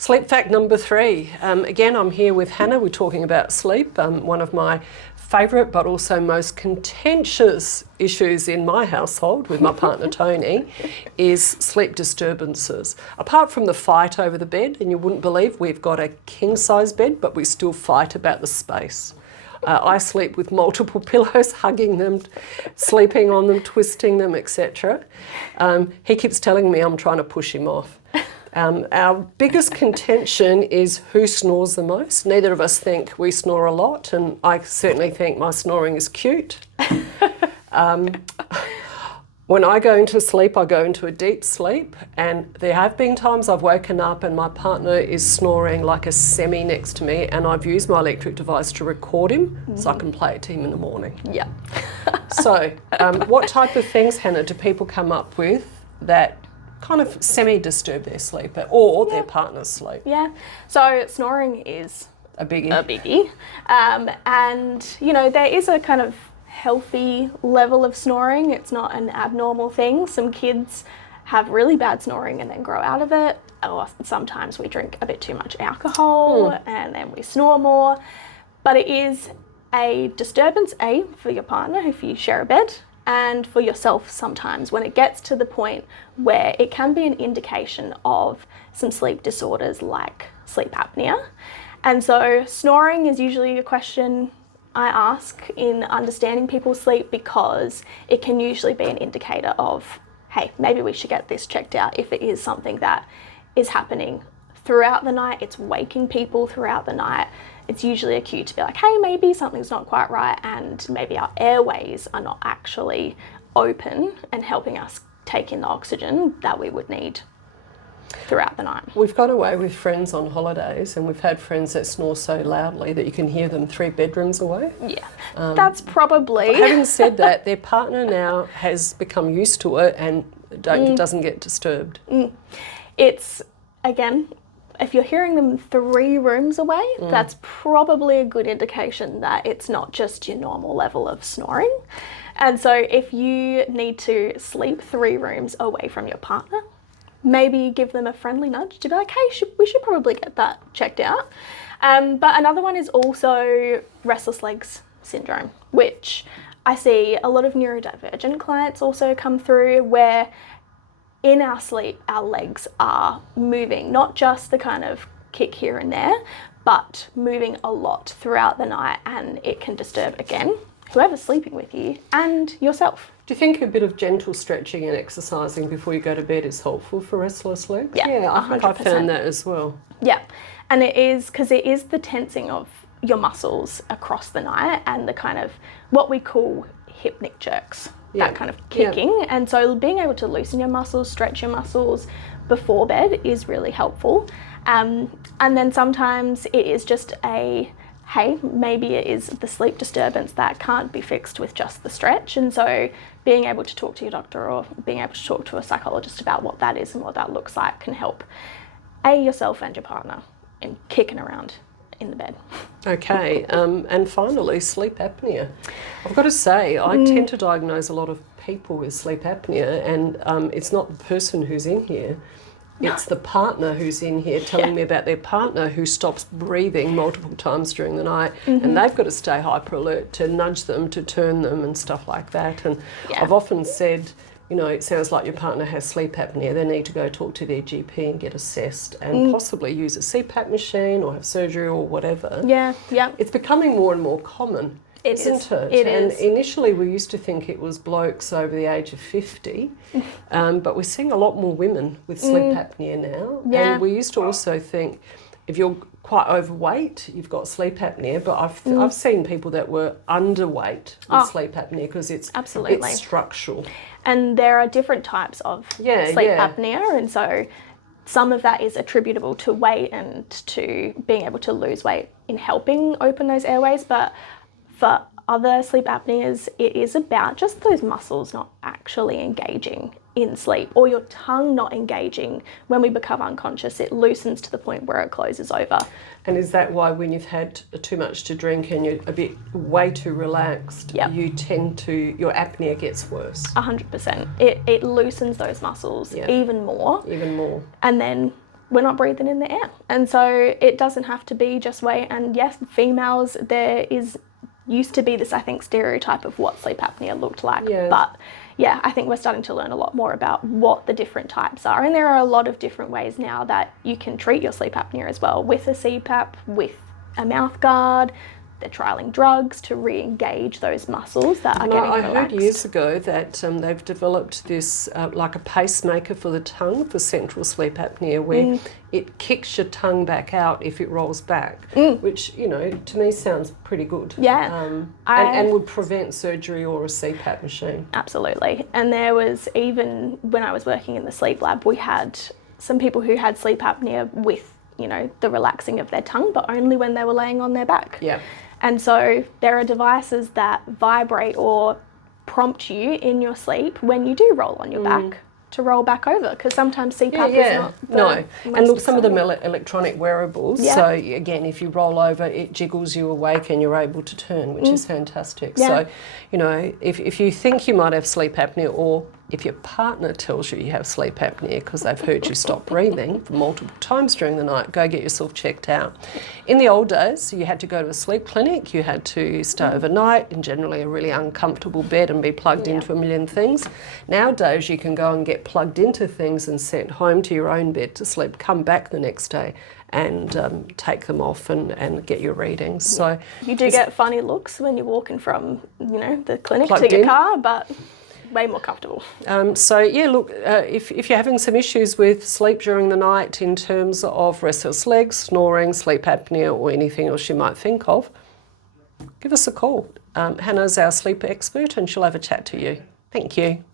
Sleep fact number 3. Again, I'm here with Hannah. We're talking about sleep. One of my favourite but also most contentious issues in my household with my partner Tony is sleep disturbances. Apart from the fight over the bed, and you wouldn't believe we've got a king-size bed, but we still fight about the space. I sleep with multiple pillows, hugging them, sleeping on them, twisting them, etc. He keeps telling me I'm trying to push him off. Our biggest contention is who snores the most. Neither of us think we snore a lot, and I certainly think my snoring is cute. When I go into sleep, I go into a deep sleep, and there have been times I've woken up and my partner is snoring like a semi next to me, and I've used my electric device to record him so I can play it to him in the morning. Yeah. So, what type of things, Hannah, do people come up with that kind of semi-disturb their sleep or their partner's sleep? Yeah. So snoring is a biggie. And, you know, there is a kind of healthy level of snoring. It's not an abnormal thing. Some kids have really bad snoring and then grow out of it, or sometimes we drink a bit too much alcohol and then we snore more. But it is a disturbance, for your partner if you share a bed, and for yourself sometimes when it gets to the point where it can be an indication of some sleep disorders like sleep apnea. And so snoring is usually a question I ask in understanding people's sleep, because it can usually be an indicator of, hey, maybe we should get this checked out if it is something that is happening throughout the night. It's waking people throughout the night. It's usually a cue to be like, hey, maybe something's not quite right, and maybe our airways are not actually open and helping us take in the oxygen that we would need throughout the night. We've got away with friends on holidays, and we've had friends that snore so loudly that you can hear them 3 bedrooms away. Yeah, that's probably... Having said that, their partner now has become used to it and doesn't get disturbed. It's, again, if you're hearing them 3 rooms away, that's probably a good indication that it's not just your normal level of snoring. And so if you need to sleep 3 rooms away from your partner, maybe give them a friendly nudge to be like, hey, we should probably get that checked out. But another one is also restless legs syndrome, which I see a lot of neurodivergent clients also come through, where in our sleep, our legs are moving, not just the kind of kick here and there, but moving a lot throughout the night, and it can disturb, again, whoever's sleeping with you and yourself. Do you think a bit of gentle stretching and exercising before you go to bed is helpful for restless legs? Yeah, I think I found that as well. Yeah, and it is, because it is the tensing of your muscles across the night and the kind of what we call hypnic jerks, that kind of kicking. Yeah. And so being able to loosen your muscles, stretch your muscles before bed is really helpful. And then sometimes it is just hey, maybe it is the sleep disturbance that can't be fixed with just the stretch. And so being able to talk to your doctor or being able to talk to a psychologist about what that is and what that looks like can help yourself and your partner in kicking around in the bed. Okay, and finally, sleep apnea. I've got to say, I tend to diagnose a lot of people with sleep apnea, and it's not the person who's in here. It's the partner who's in here telling me about their partner who stops breathing multiple times during the night, and they've got to stay hyper alert to nudge them, to turn them and stuff like that. And I've often said, you know, it sounds like your partner has sleep apnea. They need to go talk to their GP and get assessed and possibly use a CPAP machine or have surgery or whatever. Yeah, yeah. It's becoming more and more common. Isn't it? It and is. Initially we used to think it was blokes over the age of 50, but we're seeing a lot more women with sleep apnea now. Yeah. And we used to also think if you're quite overweight, you've got sleep apnea, but I've seen people that were underweight with sleep apnea because it's structural. And there are different types of sleep apnea, and so some of that is attributable to weight and to being able to lose weight in helping open those airways, but for other sleep apneas, it is about just those muscles not actually engaging in sleep, or your tongue not engaging. When we become unconscious, it loosens to the point where it closes over. And is that why when you've had too much to drink and you're a bit way too relaxed, you tend to, your apnea gets worse? 100%. It loosens those muscles even more. Even more. And then we're not breathing in the air. And so it doesn't have to be just weight. And yes, females, there used to be this, I think, stereotype of what sleep apnea looked like. Yes. But yeah, I think we're starting to learn a lot more about what the different types are. And there are a lot of different ways now that you can treat your sleep apnea as well, with a CPAP, with a mouth guard. They're trialling drugs to re-engage those muscles that are getting relaxed. I heard years ago that they've developed this like a pacemaker for the tongue for central sleep apnea, where it kicks your tongue back out if it rolls back, which, you know, to me sounds pretty good. Yeah. And would prevent surgery or a CPAP machine. Absolutely. And there was, even when I was working in the sleep lab, we had some people who had sleep apnea with, you know, the relaxing of their tongue, but only when they were laying on their back. Yeah. And so there are devices that vibrate or prompt you in your sleep when you do roll on your back to roll back over, because sometimes CPAP is not the most And look, some of them exciting. electronic wearables, so again, if you roll over, it jiggles you awake and you're able to turn, which is fantastic. Yeah. So, you know, if you think you might have sleep apnea, or if your partner tells you have sleep apnea because they've heard you stop breathing for multiple times during the night, go get yourself checked out. In the old days, you had to go to a sleep clinic, you had to stay overnight in generally a really uncomfortable bed and be plugged into a million things. Nowadays, you can go and get plugged into things and sent home to your own bed to sleep, come back the next day and take them off and get your readings. So you do get funny looks when you're walking from, you know, the clinic Plugged to your in. car, but way more comfortable. So yeah, look, if you're having some issues with sleep during the night in terms of restless legs, snoring, sleep apnea, or anything else you might think of, give us a call. Hannah's our sleep expert and she'll have a chat to you. Thank you.